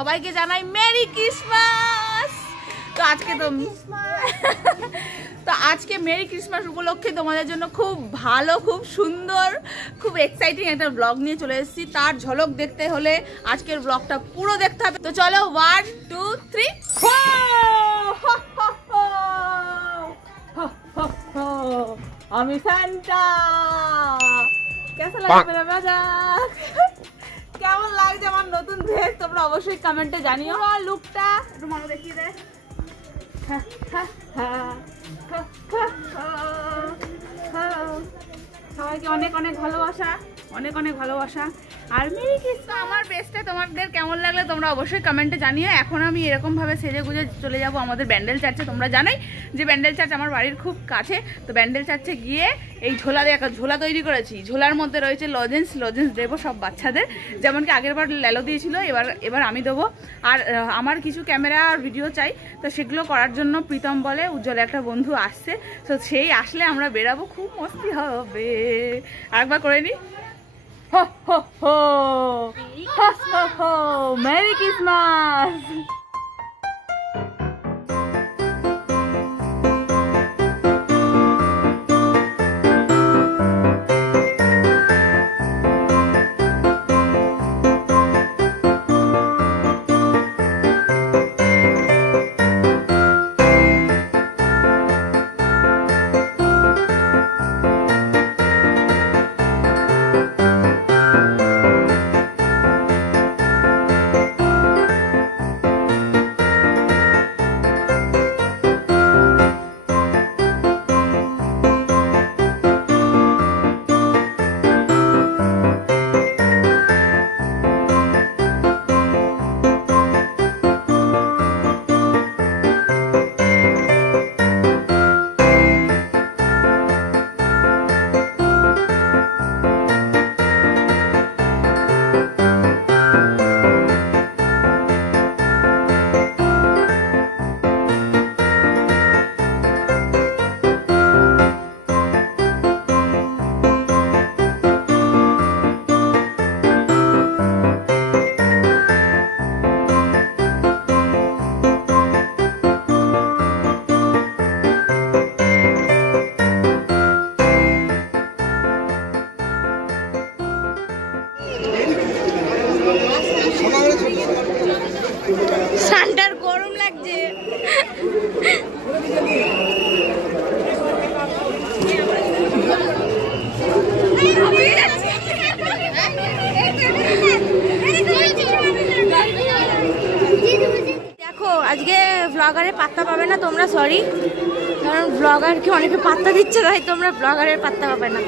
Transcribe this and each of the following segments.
সবাইকে জানাই merry Christmas. তো আজকে তো আজকে মেরি ক্রিসমাস উপলক্ষে তোমাদের জন্য খুব ভালো, খুব সুন্দর, খুব এক্সাইটিং একটা ব্লগ নিয়ে চলে এসেছি। তার ঝলক দেখতে হলে আজকের ব্লগটা পুরো দেখতে হবে। তো চলো 1 2 3 আমি সান্টা। কেমন লাগছে আমার নতুন ড্রেস তোমরা অবশ্যই কমেন্টে জানিও। লুকটা একটু মনে দেখিয়ে দে। সবাইকে অনেক অনেক ভালোবাসা, অনেক অনেক ভালোবাসা। আর মেরি ক্রিসমাস। আমার বেস্টে তোমাদের কেমন লাগলে তোমরা অবশ্যই কমেন্টে জানিও। এখন আমি এরকমভাবে সেজে গুজে চলে যাব আমাদের ব্যান্ডেল চার্চে। তোমরা জানোই যে ব্যান্ডেল চার্চ আমার বাড়ির খুব কাছে। তো ব্যান্ডেল চার্চে গিয়ে এই ঝোলা তৈরি করেছি। ঝোলার মধ্যে রয়েছে লজেন্স দেবো সব বাচ্চাদের, যেমন কি আগের বার লেলো দিয়েছিল, এবার আমি দেবো। আর আমার কিছু ক্যামেরা আর ভিডিও চাই, তো সেগুলো করার জন্য প্রীতম বলে উজ্জ্বলে একটা বন্ধু আসছে। তো সেই আসলে আমরা বেরাবো, খুব মস্তি হবে। আরেকবার করে নি। Ho ho ho! Ho ho ho! Merry Christmas! সান্টার গরম লাগছে। দেখো আজকে ব্লগারে পাত্তা পাবে না তোমরা, সরি, কারণ ব্লগারকে অনেকে পাত্তা দিচ্ছে, তাই তোমরা ব্লগারের পাত্তা পাবে না।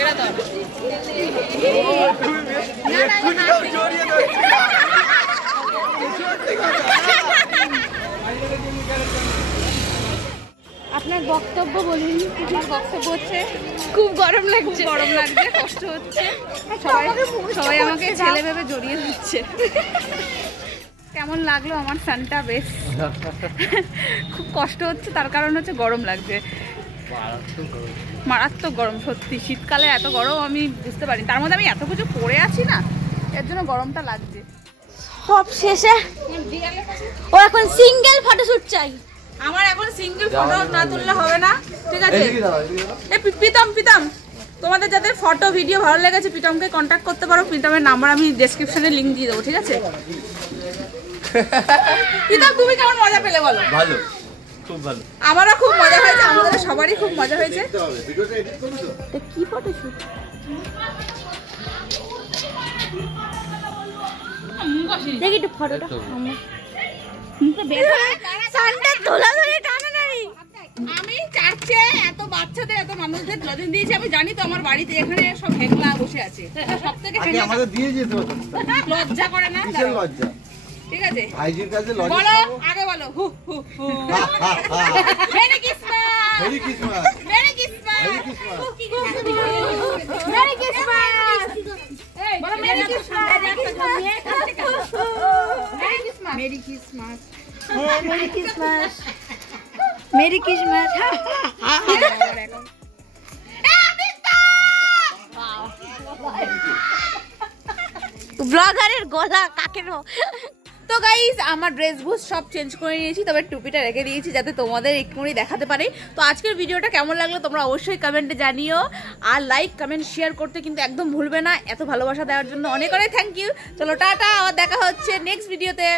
এটা দাও আপনার বক্তব্য বলুন। আমার বক্তব্য হচ্ছে খুব গরম লাগছে, কষ্ট হচ্ছে, সবাই আমাকে ছেলে ভেবে জড়িয়ে দিচ্ছে। কেমন লাগলো আমার সানটা? বেশ খুব কষ্ট হচ্ছে, তার কারণ হচ্ছে গরম লাগছে, মারাত্মক গরম। সত্যি শীতকালে এত গরম আমি বুঝতে পারি, তার মধ্যে আমি এত কিছু পরে আছি না, এর জন্য গরমটা লাগছে। সব শেষে ও এখন সিঙ্গেল ফটোশুট চাই। আমার এখন সিঙ্গেল ফটো না তুললে হবে না, ঠিক আছে? প্রীতম তোমাদের যাদের ফটো ভিডিও ভালো লেগেছে প্রীতমকে কন্ট্যাক্ট করতে পারো। প্রীতমের নাম্বার আমি ডেসক্রিপশনে লিংক দিয়ে দেবো, ঠিক আছে? প্রীতম তুমি কেমন মজা পেলে বলো? ভালো, খুব ভালো। আমারও খুব মজা হয়েছে, আমাদের সবারই খুব মজা হয়েছে। কি ফটোশুট? দেখি একটু ফটোটা। সানটা তোলা ধরে টানাটানি। আমি চার্চে এত বাচ্চাদের এত মানুষদের লজেন দিয়েছি, আমি জানি তো আমার বাড়িতে এখানে সব হেগলা বসে আছে, সব থেকে আমাদের দিয়ে যেতে হতো। লজ্জা করে না? কিসের লজ্জা? ঠিক আছে, আইজির কাছে লজ্জা বলো আগে বলো। হু হু হু merry Christmas, merry Christmas, merry Christmas, merry Christmas. Merry Christmas. বলো merry Christmas, merry Christmas. Merry Christmas. Merry Christmas. ব্লগারের গলা কাকের। তো গাইস আমার ড্রেস বুস সব চেঞ্জ করে নিয়েছি, তবে টুপিটা রেখে দিয়েছি যাতে তোমাদের একটুখানি দেখাতে পারি। তো আজকের ভিডিওটা কেমন লাগলো তোমরা অবশ্যই কমেন্টে জানিও, আর লাইক কমেন্ট শেয়ার করতে কিন্তু একদম ভুলবে না। এত ভালোবাসা দেওয়ার জন্য অনেক অনেক থ্যাংক ইউ। চলো টাটা, আবার দেখা হচ্ছে নেক্সট ভিডিওতে।